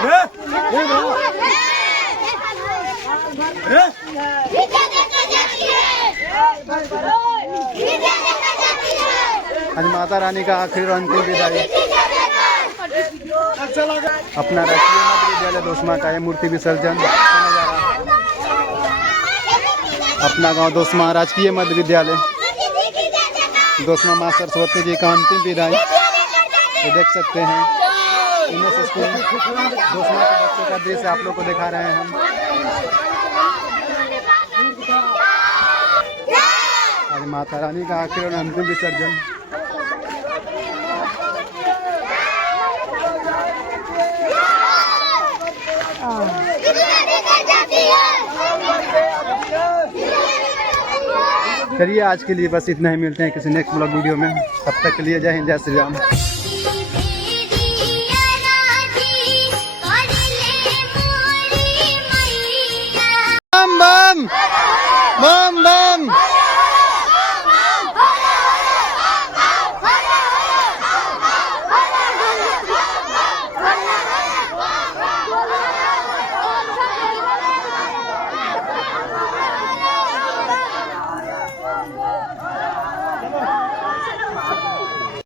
आज माता रानी का आखिरी और अंतिम विदाई। अपना राष्ट्रीय मध्य विद्यालय दोस्मा का है मूर्ति विसर्जन। अपना गांव दोस्मा राजकीय मध्य विद्यालय दोस्मा माँ सरस्वती जी का अंतिम विदाई ये देख सकते हैं। उन्नीस स्कूल दोस्मा के बच्चों का दृश्य आप लोग को दिखा रहे हैं हम। आज माता रानी का आखिरी और अंतिम विसर्जन। चलिए आज के लिए बस इतना ही, मिलते हैं किसी नेक्स्ट ब्लॉग वीडियो में। तब तक के लिए जय हिंद, जय श्री राम। बम बम बम